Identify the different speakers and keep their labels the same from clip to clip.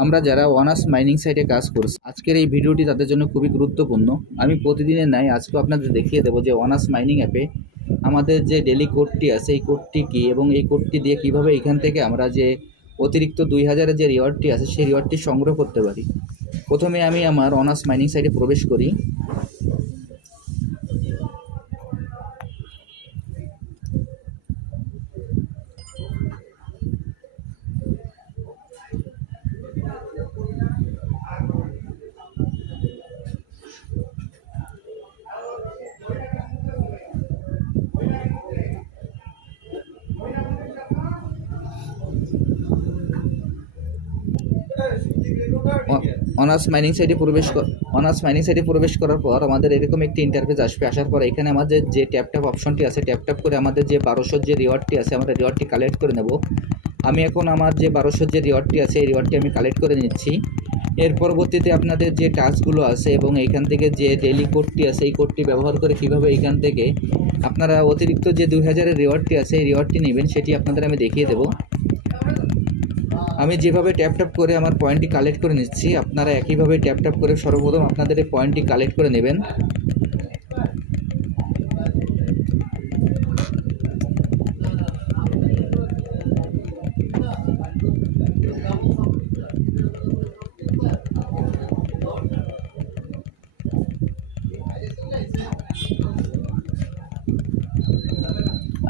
Speaker 1: আমরা যারা honours mining সাইটে কাজ করছি, আজকের এই ভিডিওটি তাদের জন্য খুবই গুরুত্বপূর্ণ। আমি প্রতিদিনের নাই আজকে আপনাদের দেখিয়ে দেবো যে অনার্স মাইনিং অ্যাপে আমাদের যে ডেলি কোডটি আছে, এই কোডটি কী এবং এই কোডটি দিয়ে কীভাবে এখান থেকে আমরা যে অতিরিক্ত দুই হাজারের যে রিওয়ার্ডটি আছে, সেই রিওয়ার্ডটি সংগ্রহ করতে পারি। প্রথমে আমি আমার অনার্স মাইনিং সাইটে প্রবেশ করি। অনার্স মাইনিং সাইটে প্রবেশ অনার্স মাইনিং সাইটে প্রবেশ করার পর আমাদের এরকম একটি ইন্টারফেস আসবে। আসার পর এখানে আমাদের যে ট্যাপ ট্যাপ অপশনটি আছে ট্যাপ ট্যাপ করে আমাদের যে বারোশোর যে রিওয়ার্ডটি আছে, আমরা রিওয়ার্ডটি কালেক্ট করে নেব। আমি এখন আমার যে বারোশোর যে রিওয়ার্ডটি আছে, এই রিওয়ার্ডটি আমি কালেক্ট করে নিচ্ছি। এর পরবর্তীতে আপনাদের যে টাস্কগুলো আছে এবং এইখান থেকে যে ডেলি কোডটি আছে, এই কোডটি ব্যবহার করে কীভাবে এইখান থেকে আপনারা অতিরিক্ত যে দুই হাজারের রিওয়ার্ডটি আছে, এই রিওয়ার্ডটি নেবেন, সেটি আপনাদের আমি দেখিয়ে দেবো। আমি যেভাবে ট্যাপ ট্যাপ করে আমার পয়েন্টটি কালেক্ট করে নিচ্ছি, আপনারা একইভাবে ট্যাপ ট্যাপ করে সর্বপ্রথম আপনাদের এই পয়েন্টটি কালেক্ট করে নেবেন।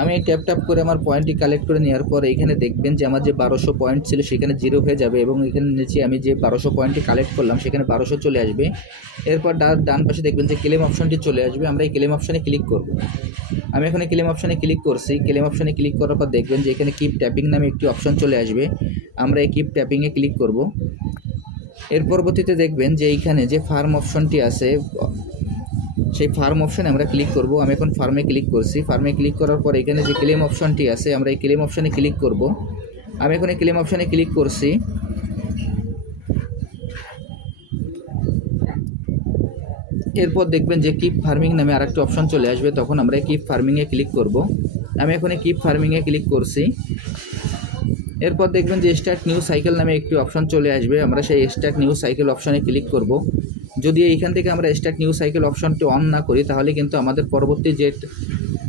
Speaker 1: আমি এই ট্যাপ ট্যাপ করে আমার পয়েন্টটি কালেক্ট করে নেওয়ার পর এখানে দেখবেন যে আমার যে বারোশো পয়েন্ট ছিল সেখানে জিরো হয়ে যাবে এবং এখানে নিচে আমি যে বারোশো পয়েন্টটি কালেক্ট করলাম সেখানে বারোশো চলে আসবে। এরপর ডান পাশে দেখবেন যে ক্লেম অপশনটি চলে আসবে। আমরা এই ক্লেম অপশনে ক্লিক করব। আমি এখানে ক্লেম অপশনে ক্লিক করছি। ক্লেম অপশনে ক্লিক করার পর দেখবেন যে এখানে কিপ ট্যাপিং নামে একটি অপশন চলে আসবে। আমরা এই কিপ ট্যাপিংয়ে ক্লিক করব। এর পরবর্তীতে দেখবেন যে এইখানে যে ফার্ম অপশনটি আছে সেই ফার্ম অপশানে আমরা ক্লিক করব। আমি এখন ফার্মে ক্লিক করছি। ফার্মে ক্লিক করার পর এখানে যে ক্লেম অপশনটি আছে, আমরা এই ক্লেম অপশানে ক্লিক করব। আমি এখন এই ক্লেম অপশানে ক্লিক করছি। এরপর দেখবেন যে কিপ ফার্মিং নামে আরেকটি অপশন চলে আসবে। তখন আমরা কিপ ফার্মিংয়ে ক্লিক করব। আমি এখন কিপ ফার্মিংয়ে ক্লিক করছি। এরপর দেখবেন যে স্টার্ট নিউ সাইকেল নামে একটি অপশন চলে আসবে। আমরা সেই স্টার্ট নিউ সাইকেল অপশনে ক্লিক করব। যদি এইখান থেকে আমরা স্টার্ট নিউ সাইকেল অপশনটি অন না করি, তাহলে কিন্তু আমাদের পরবর্তী যে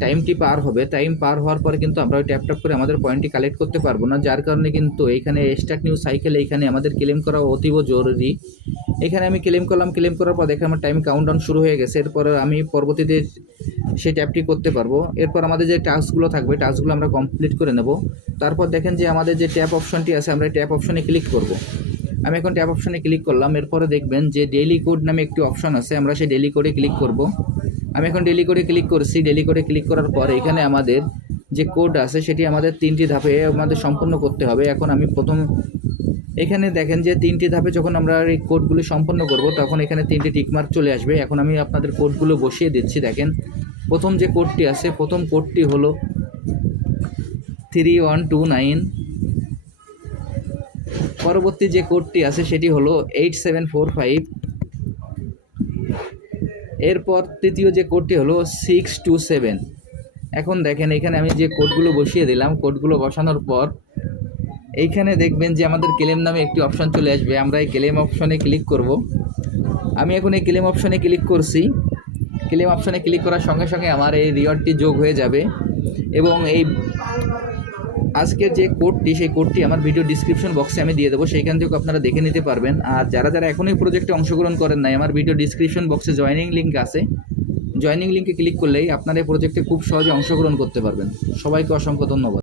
Speaker 1: টাইমটি পার হবে টাইম পার হওয়ার পরে কিন্তু আমরা ওই ট্যাপ করে আমাদের পয়েন্টটি কালেক্ট করতে পারব না। যার কারণে কিন্তু এইখানে স্টার্ট নিউ সাইকেল এইখানে আমাদের ক্লেম করা অতীব জরুরি। এখানে আমি ক্লেম করলাম ক্লেম করার পর দেখে আমার টাইম কাউন্ট কাউন্টডাউন শুরু হয়ে গেছে। এরপর আমি পরবর্তীতে সেই ট্যাপটি করতে পারব। এরপর আমাদের যে টাস্কগুলো থাকবে টাস্কগুলো আমরা কমপ্লিট করে নেব। তারপর দেখেন যে আমাদের যে ট্যাপ অপশনটি আছে, আমরা ট্যাপ অপশনে ক্লিক করব। আমি এখন ট্যাপ অপশনে ক্লিক করলাম, এরপরে দেখবেন যে ডেলি কোড নামে একটি অপশন আছে, আমরা সেই ডেলি কোডে ক্লিক করব। আমি এখন ডেলি কোডে ক্লিক করছি ডেলি কোডে ক্লিক করার পর এখানে আমাদের যে কোড আছে, সেটি আমাদের তিনটি ধাপে আমাদের সম্পূর্ণ করতে হবে। এখন আমি প্রথম, এখানে দেখেন যে তিনটি ধাপে যখন আমরা এই কোডগুলি সম্পন্ন করব, তখন এখানে তিনটি টিকমার্ক চলে আসবে। এখন আমি আপনাদের কোডগুলো বসিয়ে দিচ্ছি, দেখেন। প্রথম যে কোডটি আছে, প্রথম কোডটি হলো থ্রি ওয়ান টু নাইন পরবর্তী যে কোডটি আছে সেটি হলো এইট সেভেন ফোর ফাইভ এরপর তৃতীয় যে কোডটি হলো সিক্স টু সেভেন এখন দেখেন, এখানে আমি যে কোডগুলো বসিয়ে দিলাম, কোডগুলো বসানোর পর এইখানে দেখবেন যে আমাদের ক্লেম নামে একটি অপশন চলে আসবে। আমরা এই ক্লেম অপশনে ক্লিক করব। আমি এখন এই ক্লেম অপশনে ক্লিক করছি। ক্লেম অপশনে ক্লিক করার সঙ্গে সঙ্গে আমার এই রিওয়ার্ডটি যোগ হয়ে যাবে এবং এই আজকের যে কোডটি, সেই কোডটি আমার ভিডিও ডিসক্রিপশন বক্সে আমি দিয়ে দেবো। সেইখান থেকেও আপনারা দেখে নিতে পারবেন। আর যারা যারা এখনই প্রজেক্টে অংশগ্রহণ করেন নাই, আমার ভিডিও ডিসক্রিপশন বক্সে জয়েনিং লিঙ্ক আছে। জয়েনিং লিঙ্কে ক্লিক করলেই আপনারা এই প্রজেক্টে খুব সহজে অংশগ্রহণ করতে পারবেন। সবাইকে অসংখ্য ধন্যবাদ।